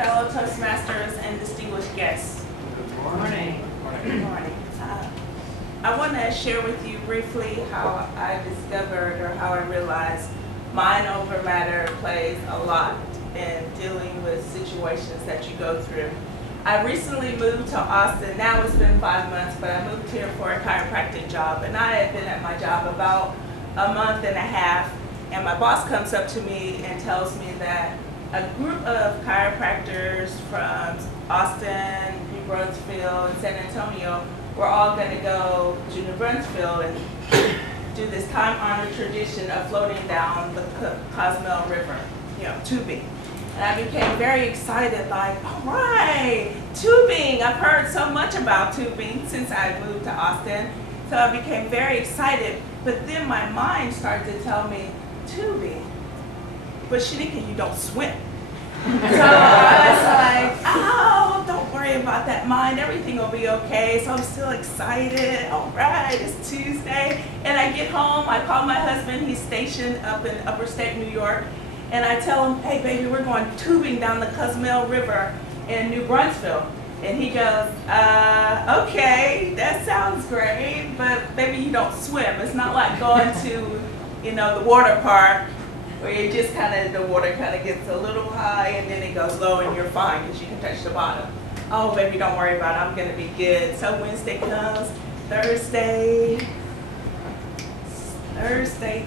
fellow Toastmasters and distinguished guests. Good morning. Good morning. I want to share with you briefly how I discovered or how I realized mind over matter plays a lot in dealing with situations that you go through. I recently moved to Austin. Now it's been 5 months, but I moved here for a chiropractic job, and I had been at my job about a month and a half, and my boss comes up to me and tells me that a group of chiropractors from Austin, New Brunswick, and San Antonio were all going to go to New Brunswick and do this time-honored tradition of floating down the Cozumel River, tubing. And I became very excited, like, all right, tubing. I've heard so much about tubing since I moved to Austin. So I became very excited, but then my mind started to tell me, tubing? But Sheneaka, you don't swim. So I was like, oh, don't worry about that, mind. Everything will be okay. So I'm still excited. All right, it's Tuesday. And I get home, I call my husband. He's stationed up in upper state New York. And I tell him, hey, baby, we're going tubing down the Cozumel River in New Brunswick. And he goes, okay, that sounds great, but baby, you don't swim. It's not like going to, the water park where you just the water gets a little high and then it goes low and you're fine because you can touch the bottom. Oh, baby, don't worry about it. I'm going to be good. So Wednesday comes, Thursday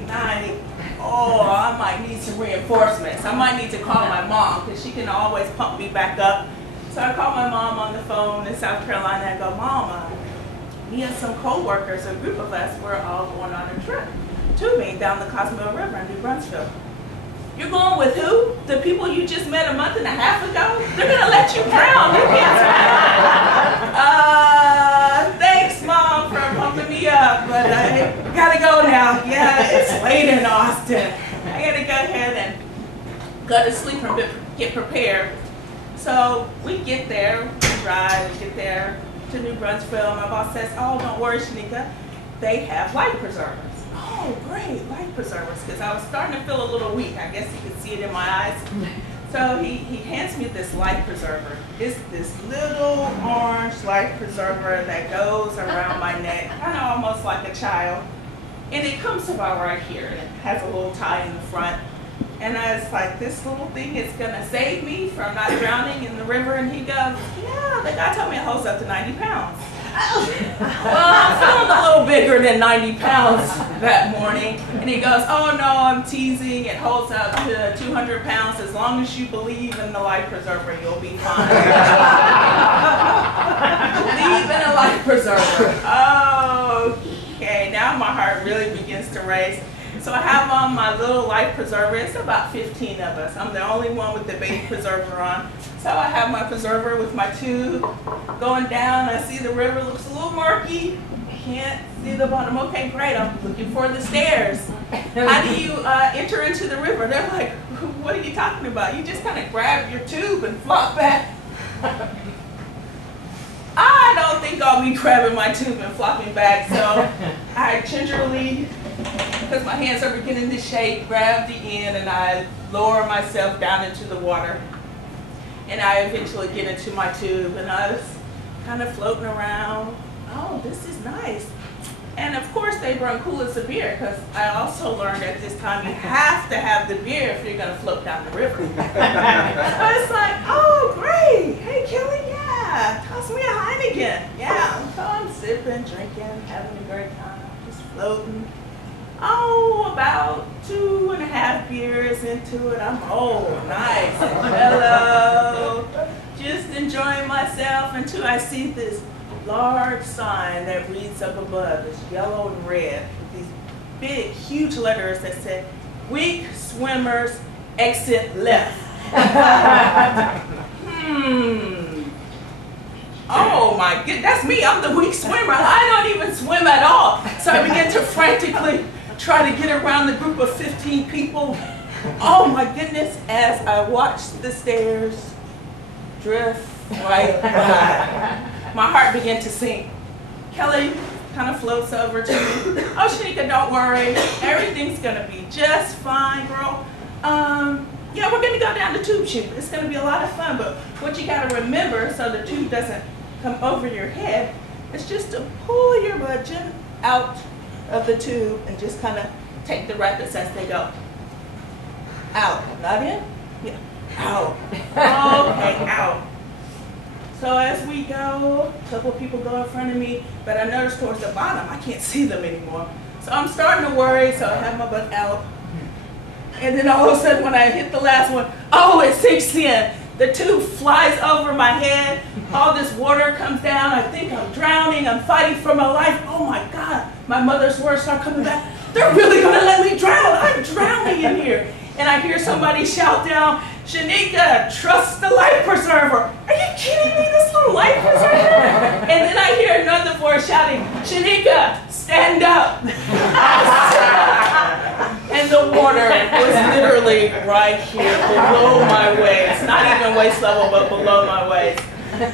night. Oh, I might need some reinforcements. I might need to call my mom because she can always pump me back up. So I call my mom on the phone in South Carolina and go, Mom, me and some co-workers, a group of us, we're all going on a trip tubing down the Cozumel River in New Brunswick. You're going with who? The people you just met a month and a half ago? They're going to let you drown. You can't swim. Thanks, Mom, for pumping me up, but I got to go now. Yeah, it's late in Austin. I got to go ahead and go to sleep and get prepared. So we get there, we drive, we get there to New Brunswick. My boss says, oh, don't worry, Sheneaka, they have life preservers. Oh, great, life preservers, because I was starting to feel a little weak. I guess you could see it in my eyes. So he hands me this life preserver. It's this little orange life preserver that goes around my neck, kind of almost like a child. And it comes about right here, and it has a little tie in the front. And I was like, this little thing is going to save me from not drowning in the river. And he goes, yeah, the guy told me it holds up to 90 pounds. Well, I'm feeling a little bigger than 90 pounds that morning. And he goes, oh, no, I'm teasing. It holds up to 200 pounds. As long as you believe in the life preserver, you'll be fine. Believe in a life preserver. Okay, now my heart really begins to race. So I have on my little life preserver. It's about 15 of us. I'm the only one with the baby preserver on. So I have my preserver with my tube going down. I see the river looks a little murky. Can't see the bottom. Okay, great. I'm looking for the stairs. How do you enter into the river? They're like, what are you talking about? You just kind of grab your tube and flop back. I don't think I'll be grabbing my tube and flopping back. So I gingerly, because my hands are beginning to shake, grab the end and I lower myself down into the water. And I eventually get into my tube and I was kind of floating around. Oh, this is nice. And of course they brought coolers of beer because I also learned at this time you have to have the beer if you're going to float down the river. I was like, oh, great. Hey, Kelly, yeah, toss me a Heineken. Yeah, so I'm sipping, drinking, having a great time, just floating. Oh, about 2.5 beers into it, I'm nice and mellow, just enjoying myself until I see this large sign that reads up above. It's yellow and red with these big, huge letters that said, "Weak swimmers exit left." Oh my goodness, that's me. I'm the weak swimmer. I don't even swim at all. So I began to frantically try to get around the group of 15 people. Oh my goodness, as I watched the stairs drift right by, my heart began to sink. Kelly kind of floats over to me. Oh, Sheneaka, don't worry. Everything's going to be just fine, girl. yeah, we're going to go down the tube chute. It's going to be a lot of fun, but what you got to remember so the tube doesn't come over your head is just to pull your budget out of the tube and just kind of take the rapids as they go. Out, not in? Yeah, out. Okay, out. So as we go, a couple of people go in front of me, but I notice towards the bottom, I can't see them anymore. So I'm starting to worry, so I have my butt out. And then all of a sudden when I hit the last one, oh, it sinks in. The tube flies over my head. All this water comes down. I think I'm drowning. I'm fighting for my life. Oh my God. My mother's words start coming back. They're really going to let me drown. I'm drowning in here. And I hear somebody shout down, Sheneaka, trust the life preserver. Are you kidding me? This little life preserver? And then I hear another voice shouting, Sheneaka, stand up. And the water was literally right here below my waist. Not even waist level, but below my waist.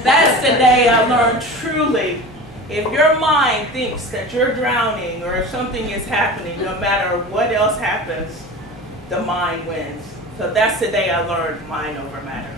That's the day I learned truly, if your mind thinks that you're drowning or if something is happening, no matter what else happens, the mind wins. So that's the day I learned mind over matter.